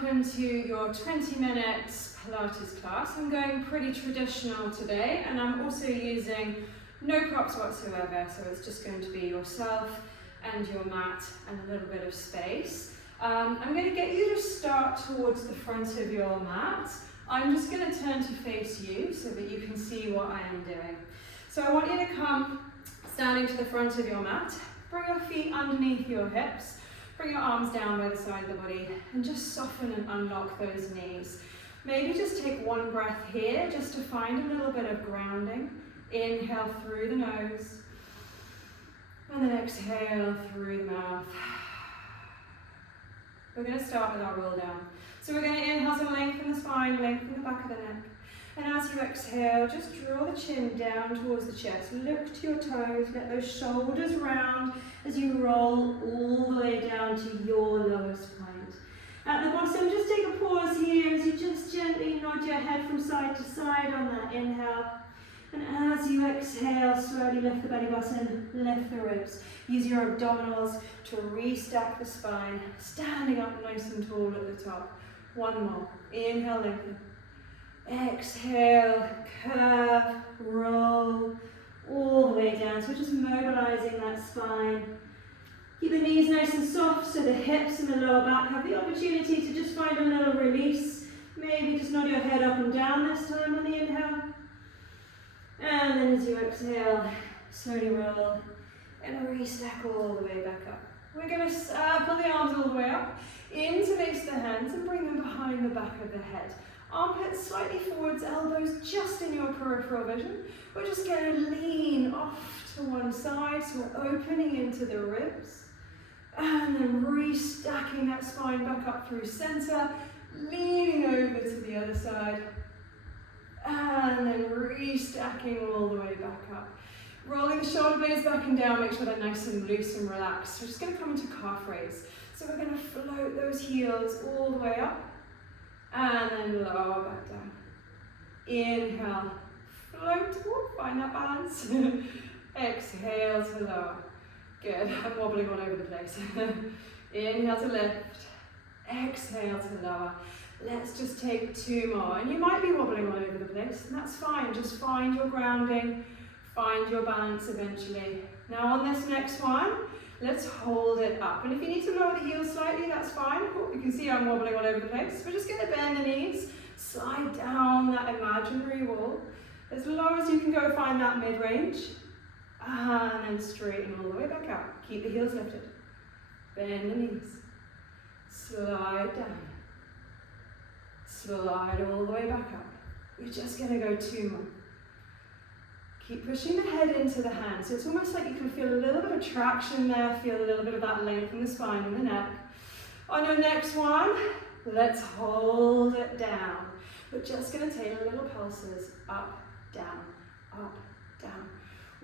welcome to your 20 minutes Pilates class. I'm going pretty traditional today, and I'm also using no props whatsoever, so it's just going to be yourself and your mat and a little bit of space. I'm going to get you to start towards the front of your mat. I'm just going to turn to face you so that you can see what I am doing. So I want you to come standing to the front of your mat, bring your feet underneath your hips, bring your arms down by the side of the body, and just soften and unlock those knees. Maybe just take one breath here just to find a little bit of grounding. Inhale through the nose, and then exhale through the mouth. We're going to start with our roll down. So we're going to inhale to lengthen the spine, lengthen the back of the neck. And as you exhale, just draw the chin down towards the chest. Look to your toes, let those shoulders round as you roll all the way down to your lowest point. At the bottom, just take a pause here as you just gently nod your head from side to side on that inhale. And as you exhale, slowly lift the belly button, lift the ribs. Use your abdominals to restack the spine, standing up nice and tall at the top. One more. Inhale, lengthen. Exhale, curve, roll, all the way down. So we're just mobilizing that spine. Keep the knees nice and soft so the hips and the lower back have the opportunity to just find a little release. Maybe just nod your head up and down this time on the inhale. And then as you exhale, slowly roll and restack all the way back up. We're going to circle the arms all the way up, interlace the hands and bring them behind the back of the head. Armpits slightly forwards, elbows just in your peripheral vision. We're just going to lean off to one side, so we're opening into the ribs. And then restacking that spine back up through center, leaning over to the other side. And then restacking all the way back up. Rolling the shoulder blades back and down, make sure they're nice and loose and relaxed. We're just going to come into calf raise. So we're going to float those heels all the way up. And then lower back down. Inhale, float, find that balance. Exhale to lower. Good, I'm wobbling all over the place. Inhale to lift, exhale to lower. Let's just take two more. And you might be wobbling all over the place, and that's fine. Just find your grounding, find your balance eventually. Now on this next one, let's hold it up. And if you need to lower the heels slightly, that's fine. Oh, you can see I'm wobbling all over the place. We're just going to bend the knees, slide down that imaginary wall. As low as you can go, find that mid-range. And then straighten all the way back out. Keep the heels lifted. Bend the knees. Slide down. Slide all the way back up. We're just going to go two more. Keep pushing the head into the hands. So it's almost like you can feel a little bit of traction there, feel a little bit of that length in the spine and the neck. On your next one, let's hold it down. We're just going to take little pulses, up, down, down.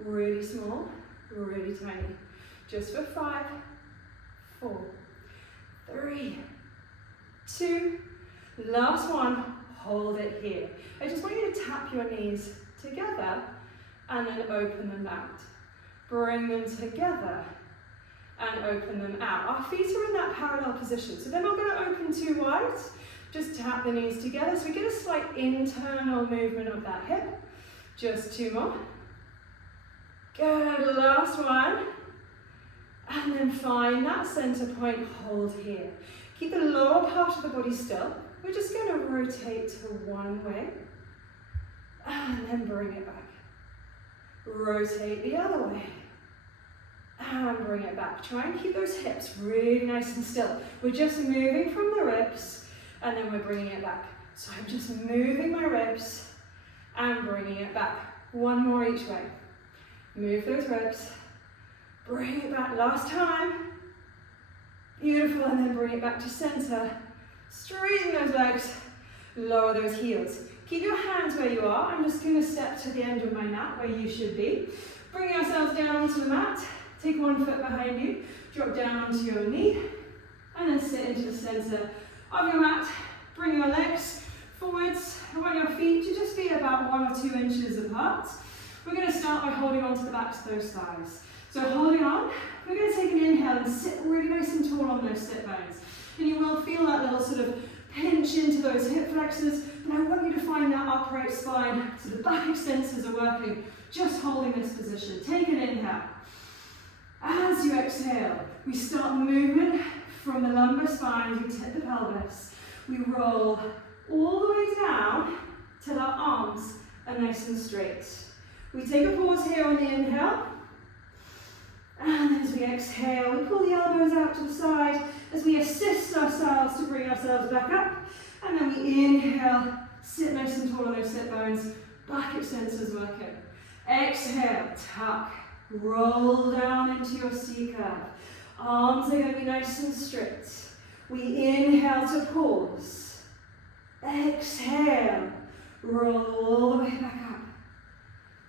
Really small, really tiny. Just for 5, 4, 3, 2, last one, hold it here. I just want you to tap your knees together and then open them out. Bring them together and open them out. Our feet are in that parallel position, so they're not going to open too wide. Just tap the knees together so we get a slight internal movement of that hip. Just two more. Good, last one. And then find that center point, hold here. Keep the lower part of the body still. We're just going to rotate to one way. And then bring it back. Rotate the other way. And bring it back. Try and keep those hips really nice and still. We're just moving from the ribs, and then we're bringing it back. So I'm just moving my ribs and bringing it back. One more each way. Move those ribs. Bring it back. Last time. Beautiful. And then bring it back to center. Straighten those legs. Lower those heels. Keep your hands where you are. I'm just going to step to the end of my mat where you should be. Bring yourselves down onto the mat. Take one foot behind you. Drop down onto your knee. And then sit into the center of your mat. Bring your legs forwards. I want your feet to just be about 1 or 2 inches apart. We're going to start by holding on to the backs of those thighs. So holding on, we're going to take an inhale and sit really nice and tall on those sit bones. And you will feel that little sort of pinch into those hip flexors, but I want you to find that upright spine so the back extensors are working, just holding this position. Take an inhale. As you exhale, we start the movement from the lumbar spine as we tip the pelvis. We roll all the way down till our arms are nice and straight. We take a pause here on the inhale. And then as we exhale, we pull the elbows out to the side as we assist ourselves to bring ourselves back up. And then we inhale, sit nice and tall on those sit bones, back extensors working. Exhale, tuck, roll down into your C curve. Arms are going to be nice and straight. We inhale to pause. Exhale, roll all the way back up.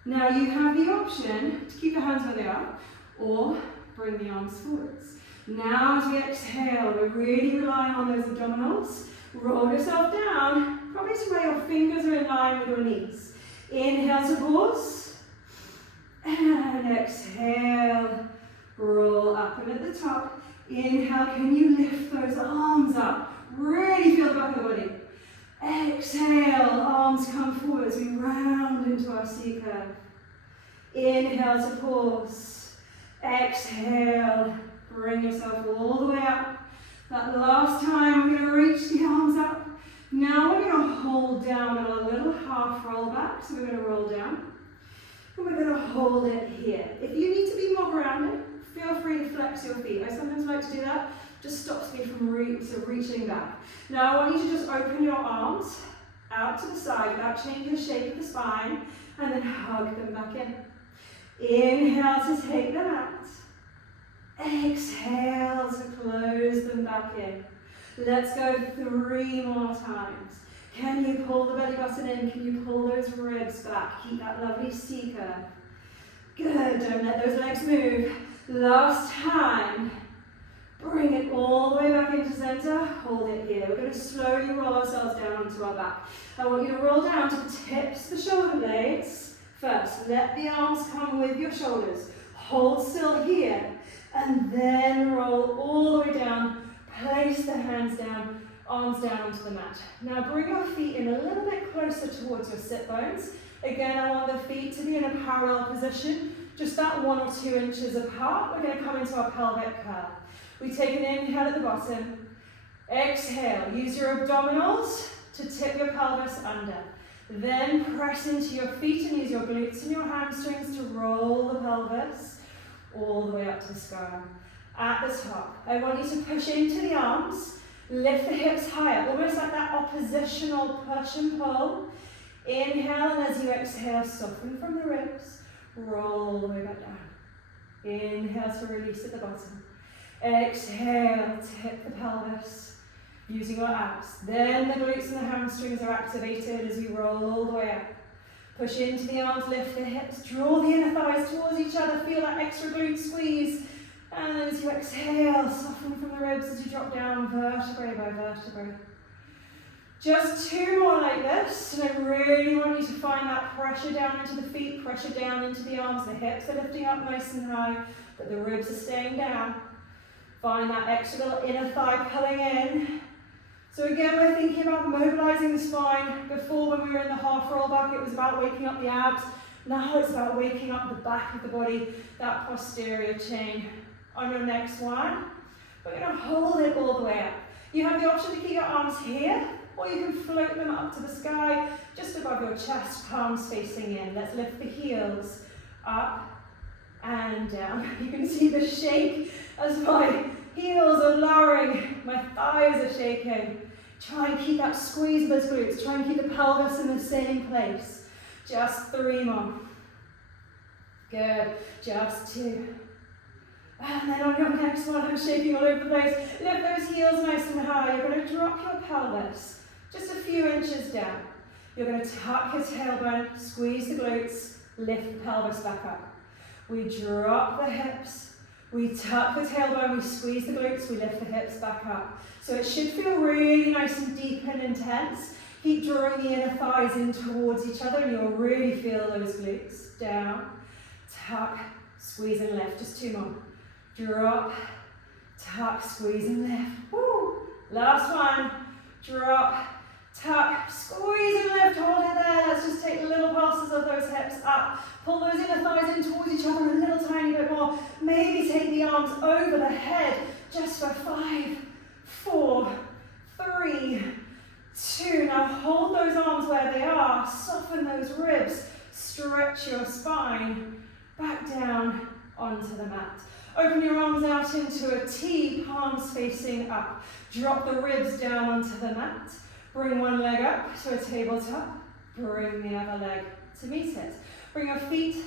Now you have the option to keep your hands where they are, or bring the arms forwards. Now as we exhale, we're really relying on those abdominals. Roll yourself down, probably to where your fingers are in line with your knees. Inhale to pause. And exhale, roll up and at the top. Inhale, can you lift those arms up? Really feel the back of the body. Exhale, arms come forward as we round into our C curve. Inhale to pause. Exhale, bring yourself all the way up. That last time, we're going to reach the arms up. Now we're going to hold down on a little half roll back. So we're going to roll down. And we're going to hold it here. If you need to be more grounded, feel free to flex your feet. I sometimes like to do that. Just stops me from reaching back. Now I want you to just open your arms out to the side without changing the shape of the spine. And then hug them back in. Inhale to take them out. Exhale to close them back in. Let's go 3 more times. Can you pull the belly button in? Can you pull those ribs back? Keep that lovely C curve. Good, don't let those legs move. Last time. Bring it all the way back into center. Hold it here. We're going to slowly roll ourselves down onto our back. I want you to roll down to the tips of the shoulder blades. First, let the arms come with your shoulders. Hold still here. And then roll all the way down. Place the hands down. Arms down onto the mat. Now bring your feet in a little bit closer towards your sit bones. Again, I want the feet to be in a parallel position, just that 1 or 2 inches apart. We're going to come into our pelvic curl. We take an inhale at the bottom. Exhale. Use your abdominals to tip your pelvis under. Then press into your feet and use your glutes and your hamstrings to roll the pelvis all the way up to the sky. At the top, I want you to push into the arms. Lift the hips higher, almost like that oppositional push and pull. Inhale, and as you exhale, soften from the ribs. Roll all the way back down. Inhale to release at the bottom. Exhale, tip the pelvis, using your abs. Then the glutes and the hamstrings are activated as you roll all the way up. Push into the arms, lift the hips, draw the inner thighs towards each other, feel that extra glute squeeze. And as you exhale, soften from the ribs as you drop down vertebrae by vertebrae. Just 2 more like this, and I really want you to find that pressure down into the feet, pressure down into the arms, the hips are lifting up nice and high, but the ribs are staying down. Find that extra little inner thigh pulling in. So again, we're thinking about mobilizing the spine. Before, when we were in the half roll back, it was about waking up the abs. Now it's about waking up the back of the body, that posterior chain. On your next one, we're going to hold it all the way up. You have the option to keep your arms here, or you can float them up to the sky, just above your chest, palms facing in. Let's lift the heels up and down. You can see the shake as my heels are lowering, my thighs are shaking. Try and keep that squeeze of those glutes. Try and keep the pelvis in the same place. Just 3 more. Good, just 2. And then on your next one, I'm shaking all over the place. Lift those heels nice and high. You're going to drop your pelvis just a few inches down. You're going to tuck your tailbone, squeeze the glutes, lift the pelvis back up. We drop the hips, we tuck the tailbone, we squeeze the glutes, we lift the hips back up. So it should feel really nice and deep and intense. Keep drawing the inner thighs in towards each other and you'll really feel those glutes. Down, tuck, squeeze and lift. Just 2 more. Drop, tuck, squeeze and lift. Woo! Last one. drop, tap, squeeze and lift, hold it there. Let's just take little pulses of those hips up. Pull those inner thighs in towards each other a little tiny bit more. Maybe take the arms over the head just for 5, 4, 3, 2. Now hold those arms where they are. Soften those ribs. Stretch your spine. Back down onto the mat. Open your arms out into a T, palms facing up. Drop the ribs down onto the mat. Bring one leg up to a tabletop. Bring the other leg to meet it. Bring your feet,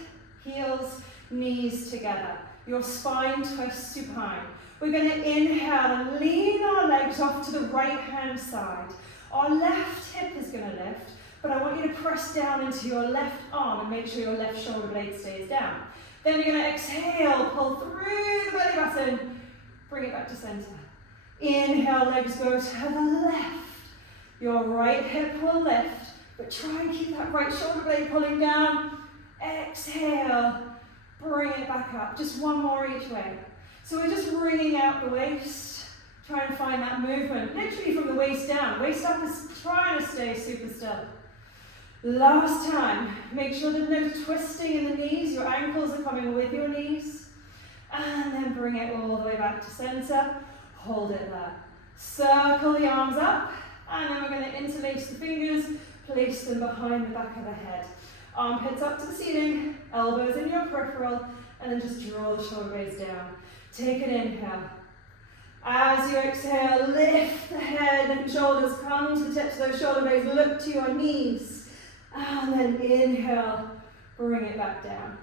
heels, knees together. Your spine twists supine. We're going to inhale and lean our legs off to the right hand side. Our left hip is going to lift, but I want you to press down into your left arm and make sure your left shoulder blade stays down. Then you're going to exhale, pull through the belly button, bring it back to center. Inhale, legs go to the left. Your right hip will lift, but try and keep that right shoulder blade pulling down. Exhale, bring it back up. Just one more each way. So we're just wringing out the waist, trying to find that movement, literally from the waist down. Waist up is trying to stay super still. Last time, make sure there's no twisting in the knees. Your ankles are coming with your knees. And then bring it all the way back to center. Hold it there. Circle the arms up. And then we're going to interlace the fingers, place them behind the back of the head. Armpits up to the ceiling, elbows in your peripheral, and then just draw the shoulder blades down. Take an inhale. As you exhale, lift the head and shoulders, come to the tips of those shoulder blades, look to your knees. And then inhale, bring it back down.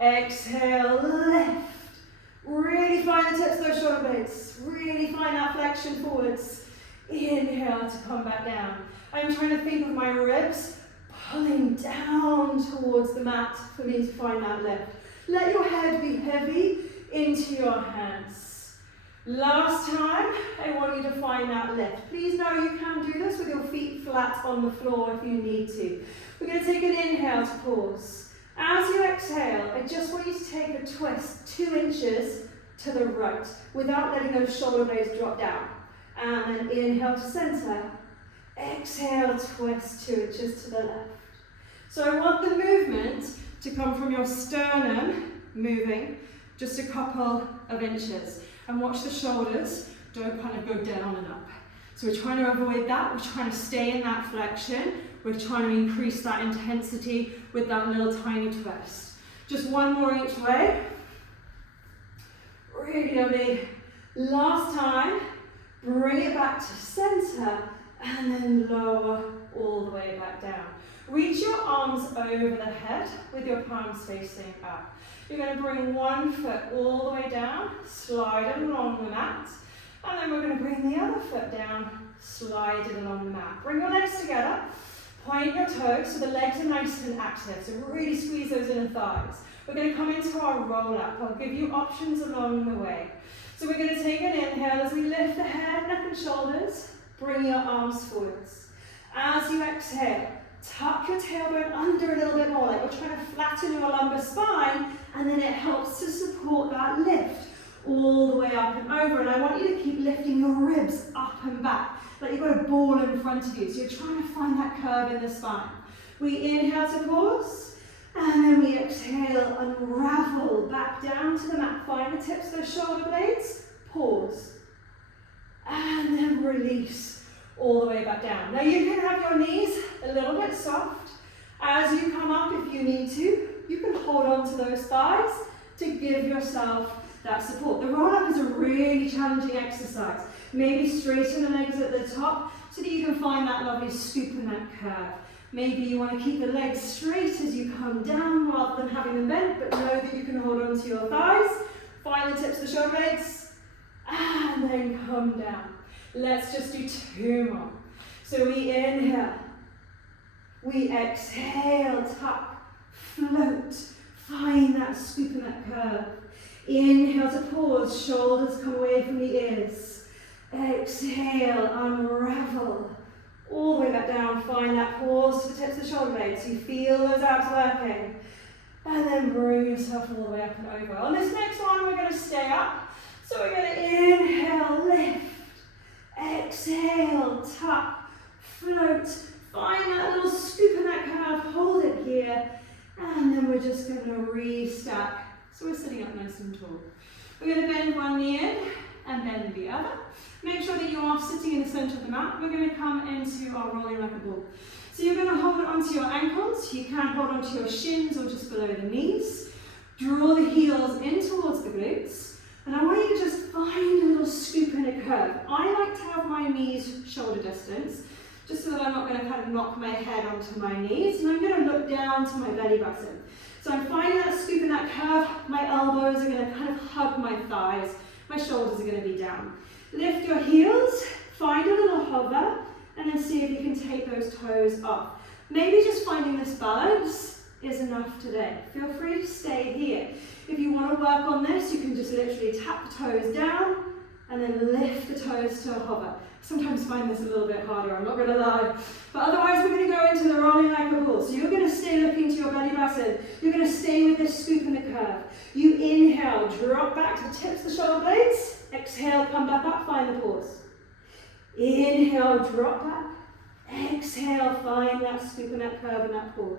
Exhale, lift. Really find the tips of those shoulder blades. Really find that flexion forwards. Inhale to come back down. I'm trying to think of my ribs pulling down towards the mat for me to find that lift. Let your head be heavy into your hands. Last time, I want you to find that lift. Please know you can do this with your feet flat on the floor if you need to. We're going to take an inhale to pause. As you exhale, I just want you to take a twist 2 inches to the right without letting those shoulder blades drop down. And then inhale to center. Exhale, twist 2 inches to the left. So I want the movement to come from your sternum, moving just a couple of inches. And watch the shoulders don't kind of go down and up. So we're trying to avoid that. We're trying to stay in that flexion. We're trying to increase that intensity with that little tiny twist. Just one more each way. Really lovely. Last time. Bring it back to center and then lower all the way back down. Reach your arms over the head with your palms facing up. You're going to bring one foot all the way down, slide it along the mat, and then we're going to bring the other foot down, slide it along the mat. Bring your legs together, point your toes so the legs are nice and active, so really squeeze those inner thighs. We're going to come into our roll up. I'll give you options along the way. So we're going to take an inhale as we lift the head, neck and shoulders. Bring your arms forwards. As you exhale, tuck your tailbone under a little bit more, like we're trying to flatten your lumbar spine, and then it helps to support that lift all the way up and over. And I want you to keep lifting your ribs up and back, like you've got a ball in front of you. So you're trying to find that curve in the spine. We inhale to pause. And then we exhale, unravel back down to the mat. Find the tips of those shoulder blades. Pause. And then release all the way back down. Now you can have your knees a little bit soft. As you come up, if you need to, you can hold on to those thighs to give yourself that support. The roll up is a really challenging exercise. Maybe straighten the legs at the top so that you can find that lovely scoop and that curve. Maybe you want to keep the legs straight as you come down rather than having them bent, but know that you can hold on to your thighs. Find the tips of the shoulder blades, and then come down. Let's just do 2 more. So we inhale, we exhale, tuck, float, find that scoop and that curve. Inhale to pause, shoulders come away from the ears. Exhale, unravel. All the way back down, find that pause to the tips of the shoulder blades. You feel those abs working. And then bring yourself all the way up and over. On this next one, we're going to stay up. So we're going to inhale, lift. Exhale, tuck, float. Find that little scoop in that curve, hold it here. And then we're just going to restack. So we're sitting up nice and tall. We're going to bend one knee in and bend the other. Make sure that you are sitting in the center of the mat. We're going to come into our rolling like a ball. So you're going to hold onto your ankles. You can hold onto your shins or just below the knees. Draw the heels in towards the glutes. And I want you to just find a little scoop in a curve. I like to have my knees shoulder distance, just so that I'm not going to kind of knock my head onto my knees. And I'm going to look down to my belly button. So I'm finding that scoop in that curve. My elbows are going to kind of hug my thighs. My shoulders are going to be down. Lift your heels, find a little hover, and then see if you can take those toes up. Maybe just finding this balance is enough today. Feel free to stay here. If you want to work on this, you can just literally tap the toes down and then lift the toes to a hover. Sometimes find this a little bit harder, I'm not going to lie. But otherwise, we're going to go into the rolling like a ball. So you're going to stay looking to your belly button. You're going to stay with this scoop in the curve. You inhale, drop back to the tips of the shoulder blades. Exhale, come back up, find the pause. Inhale, drop back. Exhale, find that scoop in that curve and that pause.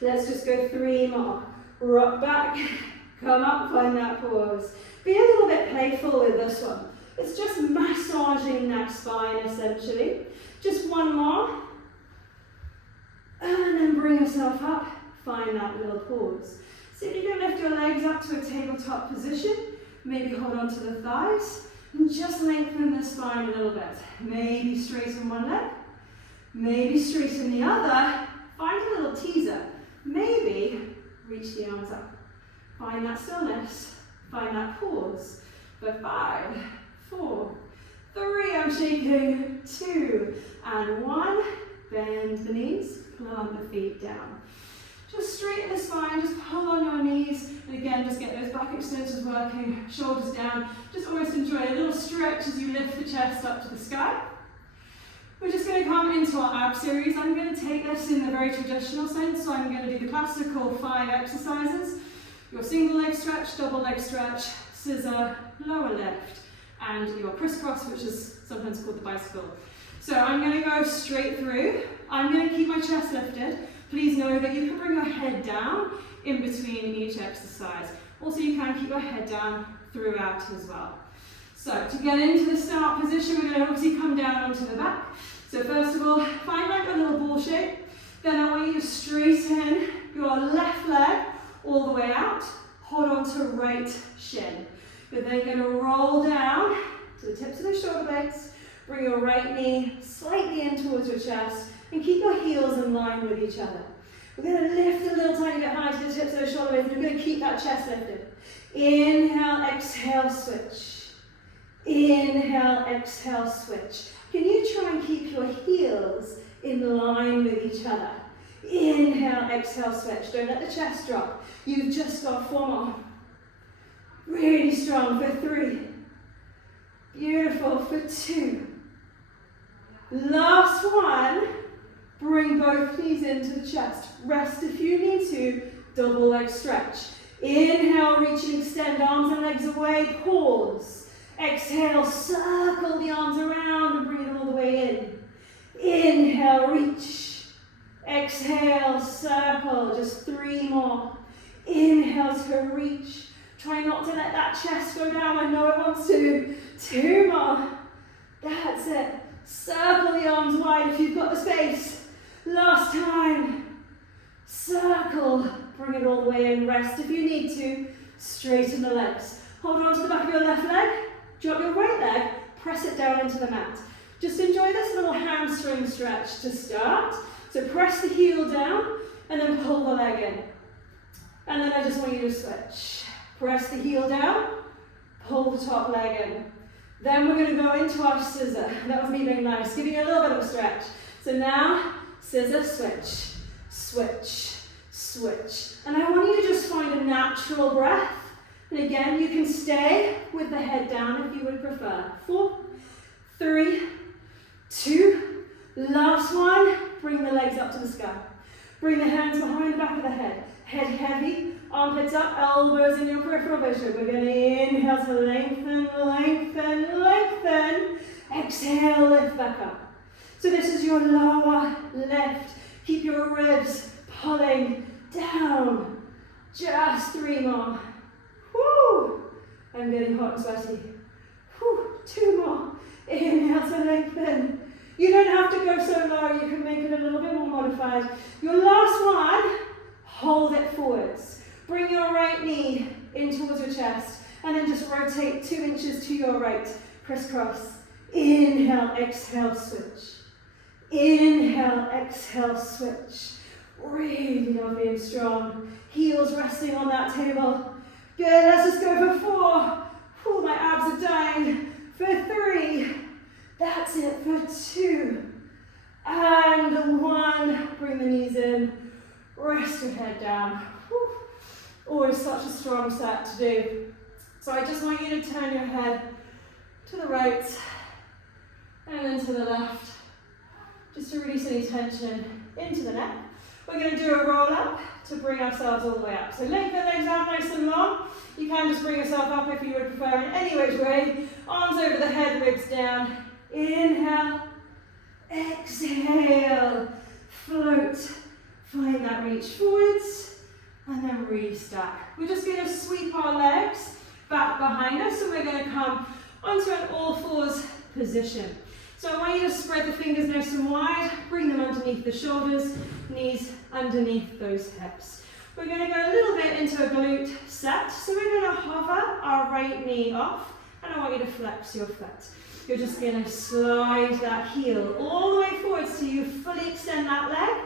Let's just go 3 more. Rock back, come up, find that pause. Be a little bit playful with this one. It's just massaging that spine essentially. Just 1 more. And then bring yourself up, find that little pause. See if you can lift your legs up to a tabletop position. Maybe hold on to the thighs and just lengthen the spine a little bit. Maybe straighten one leg, maybe straighten the other. Find a little teaser. Maybe reach the arms up. Find that stillness, find that pause. For 5, 4, 3, I'm shaking, 2, and 1. Bend the knees, plant the feet down. Just straighten the spine, just pull on your knees, and again, just get those back extensions working, shoulders down. Just almost enjoy a little stretch as you lift the chest up to the sky. We're just going to come into our ab series. I'm going to take this in the very traditional sense, so I'm going to do the classical 5 exercises. Your single leg stretch, double leg stretch, scissor, lower lift, and your crisscross, which is sometimes called the bicycle. So I'm going to go straight through. I'm going to keep my chest lifted. Please know that you can bring your head down in between each exercise. Also, you can keep your head down throughout as well. So to get into the start position, we're going to obviously come down onto the back. So first of all, find like a little ball shape. Then I want you to straighten your left leg all the way out. Hold on to right shin. You're then going to roll down to the tips of the shoulder blades. Bring your right knee slightly in towards your chest and keep your heels in line with each other. We're going to lift a little tiny bit high to the tips of the shoulder blades. We're going to keep that chest lifted. Inhale, exhale, switch. Inhale, exhale, switch. Can you try and keep your heels in line with each other? Inhale, exhale, switch. Don't let the chest drop. You've just got 4 more. Really strong for 3. Beautiful for 2. Last one. Bring both knees into the chest. Rest if you need to. Double leg stretch. Inhale, reach and extend arms and legs away. Pause. Exhale, circle the arms around and bring it all the way in. Inhale, reach. Exhale, circle. Just 3 more. Inhale to reach. Try not to let that chest go down. I know it wants to. 2 more. That's it. Circle the arms wide if you've got the space. Last time. Circle. Bring it all the way in. Rest if you need to. Straighten the legs. Hold on to the back of your left leg. Drop your right leg. Press it down into the mat. Just enjoy this little hamstring stretch to start. So press the heel down and then pull the leg in. And then I just want you to switch. Press the heel down, pull the top leg in. Then we're going to go into our scissor. That was me being nice, giving you a little bit of a stretch. So now, scissor, switch, switch, switch. And I want you to just find a natural breath. And again, you can stay with the head down if you would prefer. 4, 3, 2, last one. Bring the legs up to the sky. Bring the hands behind the back of the head. Head heavy, armpits up, elbows in your peripheral vision. We're going to inhale to lengthen, lengthen, lengthen. exhale, lift back up. So this is your lower lift. Keep your ribs pulling down. Just 3 more. Woo! I'm getting hot and sweaty. Whew, 2 more. Inhale to lengthen. You don't have to go so low, you can make it a little bit more modified. Your last one, hold it forwards. Bring your right knee in towards your chest, and then just rotate 2 inches to your right. Crisscross. Inhale, exhale, switch. Inhale, exhale, switch. Really lovely and strong. Heels resting on that table. Good, let's just go for 4. Ooh, my abs are dying. For 3. That's it for 2. And 1. Bring the knees in. Rest your head down. Whew. Always such a strong set to do. So I just want you to turn your head to the right and then to the left. Just to release any tension into the neck. We're going to do a roll up to bring ourselves all the way up. So lengthen the legs out nice and long. You can just bring yourself up if you would prefer in any which way. Arms over the head, ribs down. Inhale, exhale, float. Find that reach forwards, and then restack. We're just going to sweep our legs back behind us, and we're going to come onto an all fours position. So I want you to spread the fingers nice and wide, bring them underneath the shoulders, knees underneath those hips. We're going to go a little bit into a glute set. So we're going to hover our right knee off, and I want you to flex your foot. You're just going to slide that heel all the way forwards till you fully extend that leg,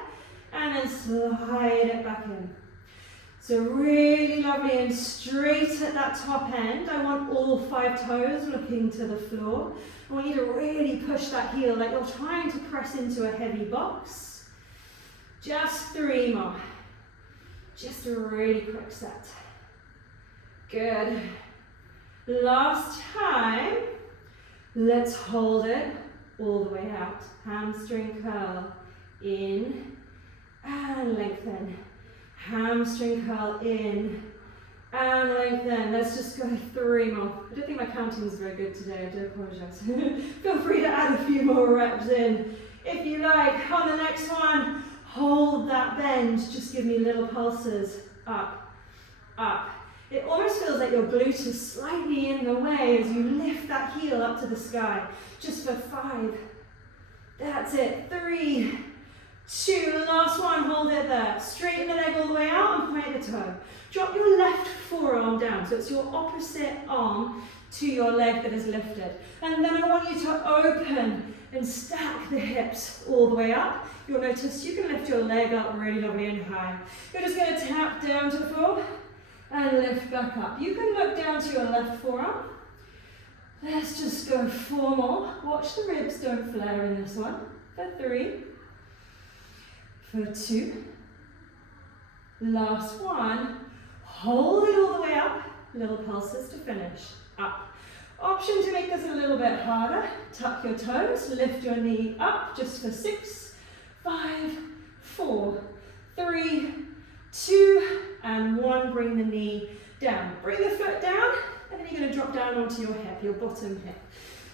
and then slide it back in. So really lovely and straight at that top end. I want all 5 toes looking to the floor. I want you to really push that heel like you're trying to press into a heavy box. Just 3 more. Just a really quick set. Good. Last time. Let's hold it all the way out. Hamstring curl. In and lengthen. Hamstring curl in and lengthen. Let's just go 3 more. I don't think my counting is very good today. I do apologise. Feel free to add a few more reps in if you like. On the next one, hold that bend. Just give me little pulses. Up, up. It almost feels like your glute is slightly in the way as you lift that heel up to the sky. Just for 5. That's it. 3, 2, last one, hold it there. Straighten the leg all the way out and point the toe. Drop your left forearm down, so it's your opposite arm to your leg that is lifted. And then I want you to open and stack the hips all the way up. You'll notice you can lift your leg up really lovely and high. You're just going to tap down to the floor and lift back up. You can look down to your left forearm. Let's just go 4 more. Watch the ribs don't flare in this one. For 3. For 2. Last one. Hold it all the way up. Little pulses to finish. Up. Option to make this a little bit harder. Tuck your toes. Lift your knee up just for 6, 5, 4, 3, 2, and 1. Bring the knee down. Bring the foot down, and then you're going to drop down onto your hip, your bottom hip.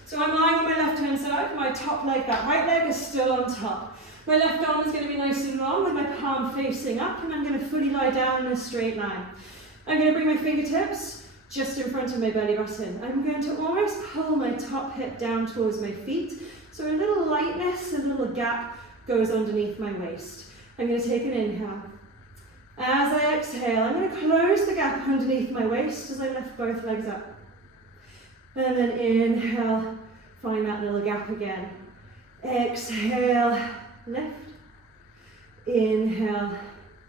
So I'm lying on my left hand side. My top leg, that right leg is still on top. My left arm is going to be nice and long with my palm facing up, and I'm going to fully lie down in a straight line. I'm going to bring my fingertips just in front of my belly button. I'm going to almost pull my top hip down towards my feet, so a little lightness, a little gap goes underneath my waist. I'm going to take an inhale. As I exhale, I'm going to close the gap underneath my waist as I lift both legs up. And then inhale, find that little gap again. Exhale, lift. Inhale,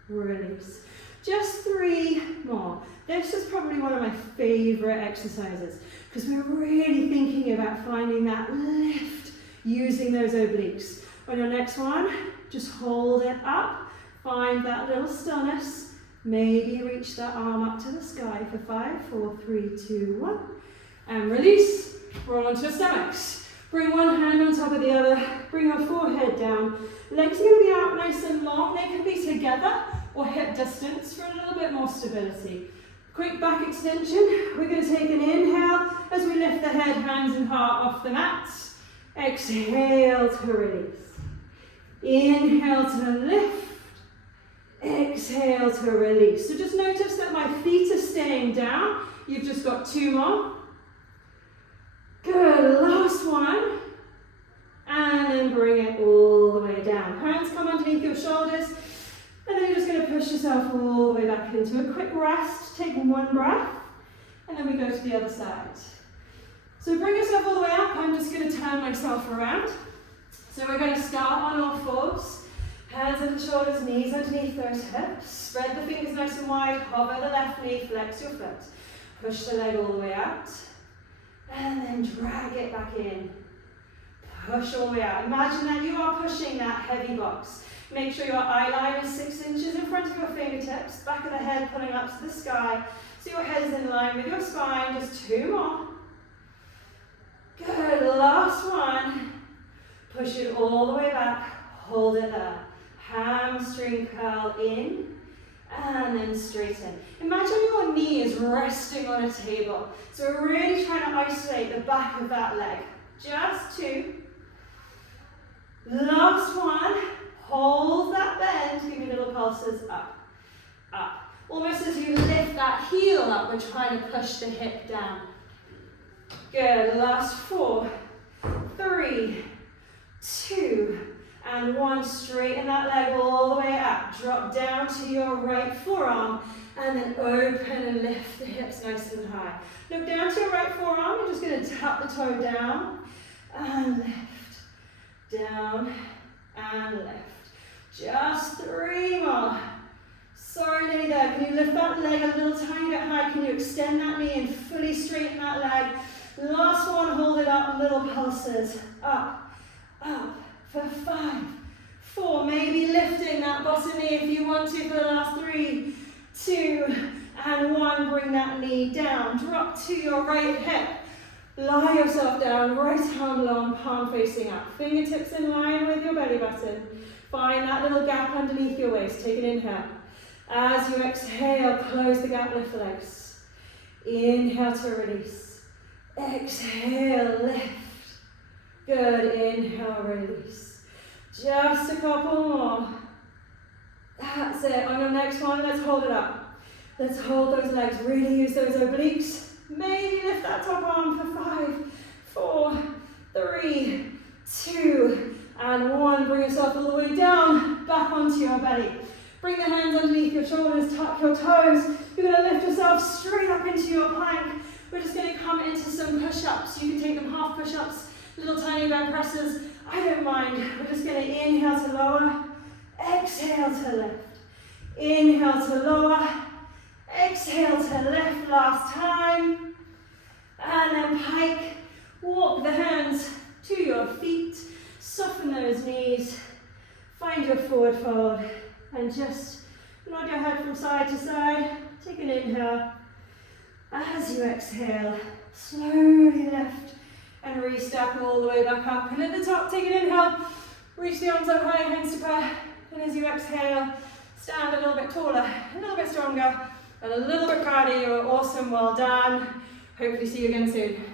release. Just 3 more. This is probably one of my favorite exercises because we're really thinking about finding that lift using those obliques. On your next one, just hold it up. Find that little stillness. Maybe reach that arm up to the sky for 5, 4, 3, 2, 1. And release. Roll onto your stomachs. Bring one hand on top of the other. Bring your forehead down. Legs are going to be out nice and long. They can be together or hip distance for a little bit more stability. Quick back extension. We're going to take an inhale as we lift the head, hands and heart off the mat. Exhale to release. Inhale to lift. Exhale to release. So just notice that my feet are staying down. You've just got 2 more. Good, last one. And then bring it all the way down. Hands come underneath your shoulders. And then you're just going to push yourself all the way back into a quick rest. Take 1 breath. And then we go to the other side. So bring yourself all the way up. I'm just going to turn myself around. So we're going to start on all fours. Hands under the shoulders, knees underneath those hips. Spread the fingers nice and wide. Hover the left knee, flex your foot. Push the leg all the way out. And then drag it back in. Push all the way out. Imagine that you are pushing that heavy box. Make sure your eye line is 6 inches in front of your fingertips. Back of the head pulling up to the sky. So your head is in line with your spine. Just 2 more. Good. Last one. Push it all the way back. Hold it there. Hamstring curl in and then straighten. Imagine your knee is resting on a table. So we're really trying to isolate the back of that leg. Just 2. Last one. Hold that bend. Give me little pulses up, up. Almost as you lift that heel up, we're trying to push the hip down. Good. Last 4, 3, 2, and 1. Straighten that leg all the way up. Drop down to your right forearm and then open and lift the hips nice and high. Look down to your right forearm. You're just going to tap the toe down and lift. Down and lift. Just 3 more. So nearly there. Can you lift that leg a little tiny bit high? Can you extend that knee and fully straighten that leg? Last one. Hold it up. Little pulses. Up, up. For 5, 4, maybe lifting that bottom knee if you want to for the last 3, 2, and 1. Bring that knee down. Drop to your right hip. Lie yourself down. Right arm long, palm facing up. Fingertips in line with your belly button. Find that little gap underneath your waist. Take an inhale. As you exhale, close the gap, lift the legs. Inhale to release. Exhale, lift. Good, inhale, release. Just a couple more. That's it. On your next one, let's hold it up. Let's hold those legs. Really use those obliques. Maybe lift that top arm for 5, 4, 3, 2, and 1. Bring yourself all the way down, back onto your belly. Bring the hands underneath your shoulders, tuck your toes. You're going to lift yourself straight up into your plank. We're just going to come into some push-ups. You can take them half push-ups. Little tiny bent presses, I don't mind. We're just going to inhale to lower, exhale to lift. Inhale to lower, exhale to lift. Last time. And then pike. Walk the hands to your feet. Soften those knees. Find your forward fold. And just nod your head from side to side. Take an inhale. As you exhale, slowly lift. And re-step all the way back up. And at the top, take an inhale. Reach the arms up high, hands to prayer. And as you exhale, stand a little bit taller, a little bit stronger, and a little bit prouder. You're awesome, well done. Hopefully see you again soon.